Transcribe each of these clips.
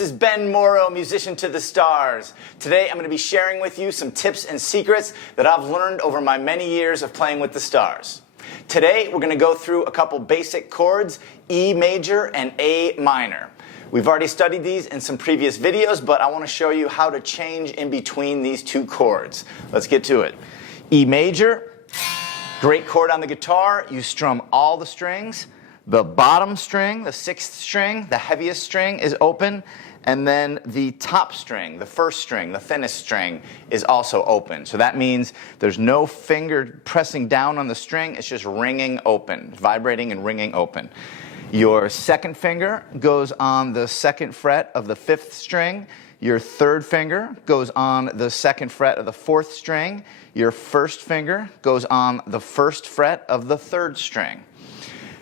this is Ben Morrow, musician to the stars. Today I'm going to be sharing with you some tips and secrets that I've learned over my many years of playing with the stars. Today we're going to go through a couple basic chords, E major and A minor. We've already studied these in some previous videos, but I want to show you how to change in between these two chords. Let's get to it. E major, great chord on the guitar. You strum all the strings. The bottom string, the sixth string, the heaviest string is open, and then the top string, the first string, the thinnest string is also open. So that means there's no finger pressing down on the string, it's just ringing open, vibrating and ringing open. Your second finger goes on the second fret of the fifth string. Your third finger goes on the second fret of the fourth string. Your first finger goes on the first fret of the third string.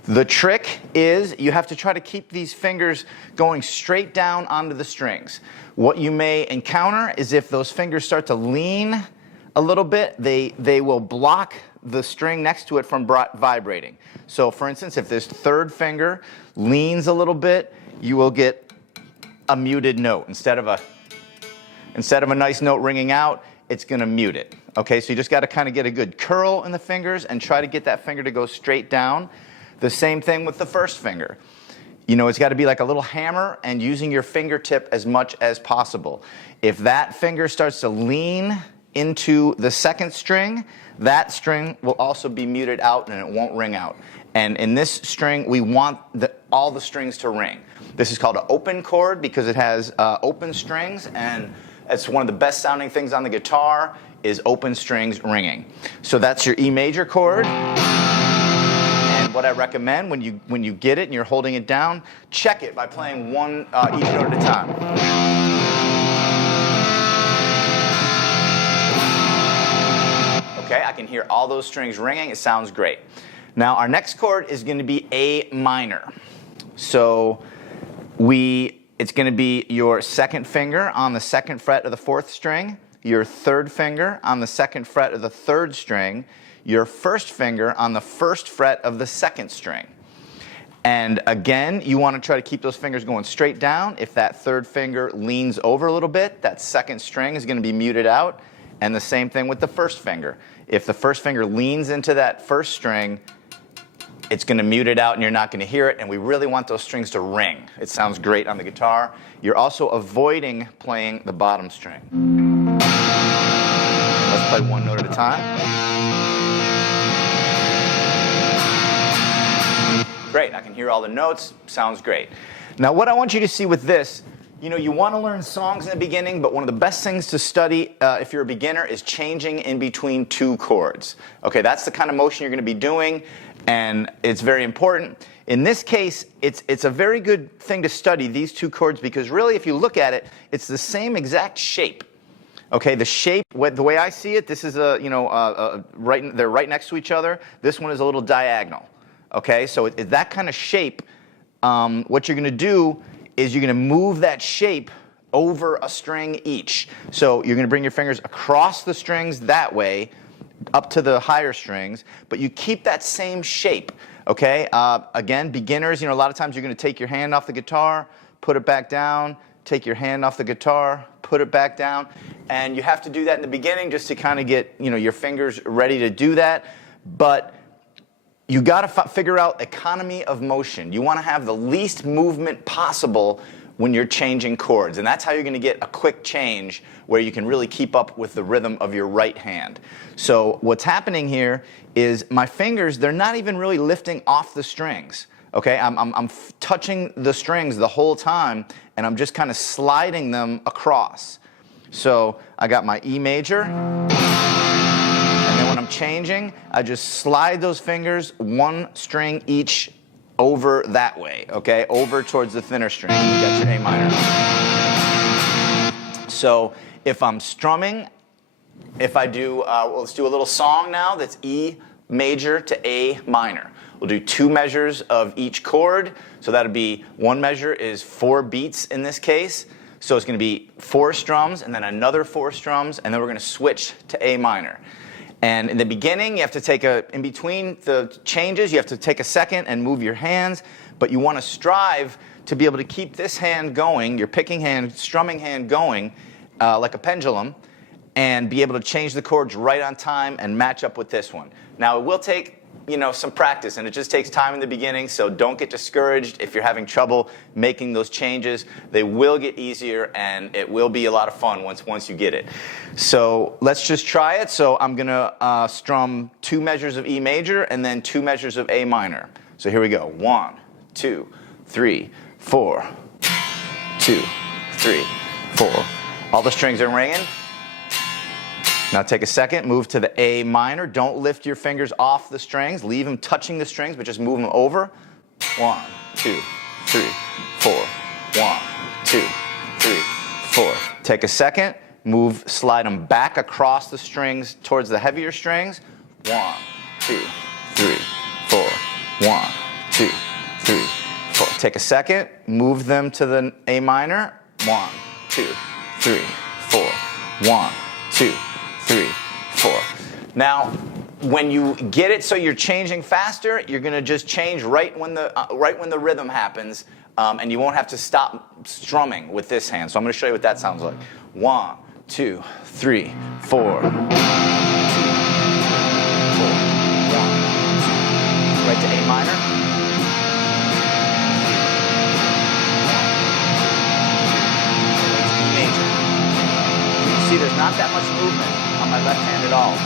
The trick is you have to try to keep these fingers going straight down onto the strings. What you may encounter is if those fingers start to lean a little bit, they will block the string next to it from vibrating. So for instance, if this third finger leans a little bit, you will get a muted note. Instead of a nice note ringing out, it's going to mute it. Okay, so you just got to kind of get a good curl in the fingers and try to get that finger to go straight down. The same thing with the first finger. You know, it's got to be like a little hammer and using your fingertip as much as possible. If that finger starts to lean into the second string, that string will also be muted out and it won't ring out. And in this string, we want all the strings to ring. This is called an open chord because it has open strings, and it's one of the best sounding things on the guitar is open strings ringing. So that's your E major chord. What I recommend when you get it and you're holding it down, check it by playing one each note at a time. Okay, I can hear all those strings ringing. It sounds great. Now our next chord is going to be A minor. So it's going to be your second finger on the second fret of the fourth string, your third finger on the second fret of the third string, your first finger on the first fret of the second string. And again, you want to try to keep those fingers going straight down. If that third finger leans over a little bit, that second string is going to be muted out. And the same thing with the first finger. If the first finger leans into that first string, it's going to mute it out and you're not going to hear it. And we really want those strings to ring. It sounds great on the guitar. You're also avoiding playing the bottom string. Let's play one note at a time. Great, I can hear all the notes, sounds great. Now what I want you to see with this, you know, you want to learn songs in the beginning, but one of the best things to study if you're a beginner is changing in between two chords. Okay, that's the kind of motion you're going to be doing, and it's very important. In this case, it's a very good thing to study these two chords because really if you look at it, it's the same exact shape. Okay, the shape, the way I see it, this is they're right next to each other. This one is a little diagonal. Okay, so that kind of shape, what you're going to do is you're going to move that shape over a string each. So you're going to bring your fingers across the strings that way, up to the higher strings, but you keep that same shape. Okay, again, beginners, you know, a lot of times you're going to take your hand off the guitar, put it back down, take your hand off the guitar, put it back down, and you have to do that in the beginning just to kind of get, you know, your fingers ready to do that. But you got to figure out economy of motion. You want to have the least movement possible when you're changing chords. And that's how you're going to get a quick change where you can really keep up with the rhythm of your right hand. So what's happening here is my fingers, they're not even really lifting off the strings. Okay, I'm touching the strings the whole time, and I'm just kind of sliding them across. So I got my E major. When I'm changing, I just slide those fingers one string each over that way, okay? Over towards the thinner string. You got your A minor. So if I'm strumming, if I do, let's do a little song now that's E major to A minor. We'll do two measures of each chord. So that'll be, one measure is 4 beats in this case. So it's going to be 4 strums and then another 4 strums, and then we're going to switch to A minor. And in the beginning, you have to in between the changes, you have to take a second and move your hands, but you want to strive to be able to keep this hand going, your picking hand, strumming hand going, like a pendulum, and be able to change the chords right on time and match up with this one. Now, it will take some practice, and it just takes time in the beginning, so don't get discouraged if you're having trouble making those changes. They will get easier, and it will be a lot of fun once you get it. So let's just try it. So I'm going to strum 2 measures of E major and then 2 measures of A minor. So here we go. 1, 2, 3, 4, 2, 3, 4. All the strings are ringing. Now take a second, move to the A minor. Don't lift your fingers off the strings. Leave them touching the strings, but just move them over. 1, 2, 3, 4. 1, 2, 3, 4. Take a second, slide them back across the strings towards the heavier strings. 1, 2, 3, 4. 1, 2, 3, 4. Take a second, move them to the A minor. 1, 2, 3, 4. 1, 2, 3, 4. Now, when you get it so you're changing faster, you're going to just change right when the rhythm happens, and you won't have to stop strumming with this hand. So I'm going to show you what that sounds like. 1, 2, 3, 4. 2, 4. 1, 2. Right to A minor. See, there's not that much movement on my left hand at all.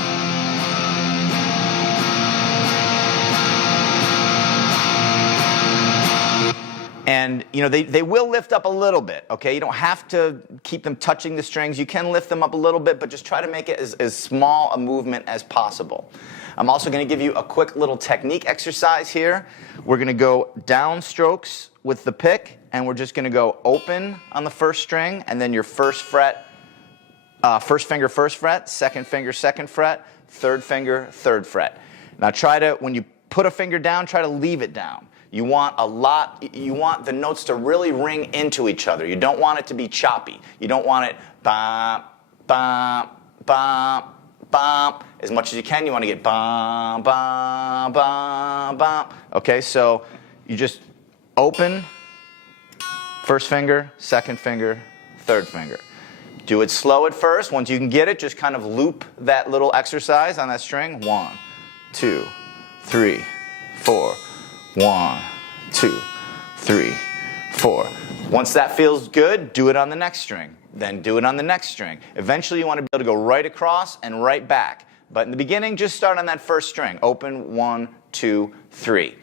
And they will lift up a little bit, okay? You don't have to keep them touching the strings. You can lift them up a little bit, but just try to make it as small a movement as possible. I'm also going to give you a quick little technique exercise here. We're going to go down strokes with the pick, and we're just going to go open on the first string, and then your first fret, first finger, first fret, second finger, second fret, third finger, third fret. Now when you put a finger down, try to leave it down. You want the notes to really ring into each other. You don't want it to be choppy. You don't want it bam, bam, bam, bam. As much as you can, you want to get bam, bam, bam, bam. Okay, so you just open, first finger, second finger, third finger. Do it slow at first. Once you can get it, just kind of loop that little exercise on that string. 1, 2, 3, 4. 1, 2, 3, 4. Once that feels good, do it on the next string. Then do it on the next string. Eventually, you want to be able to go right across and right back. But in the beginning, just start on that first string. Open 1, 2, 3.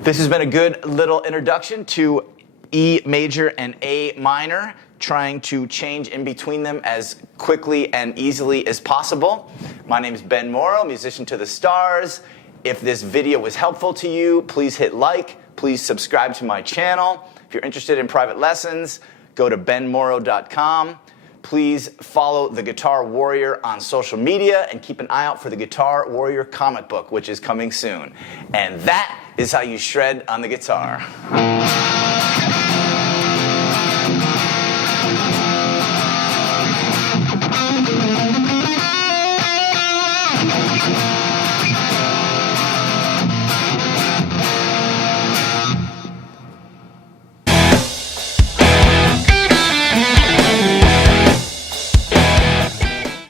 This has been a good little introduction to E major and A minor, trying to change in between them as quickly and easily as possible. My name is Ben Morrow, musician to the stars. If this video was helpful to you, please hit like, please subscribe to my channel. If you're interested in private lessons, go to benmorrow.com. Please follow the Guitar Warrior on social media and keep an eye out for the Guitar Warrior comic book, which is coming soon. And that is how you shred on the guitar.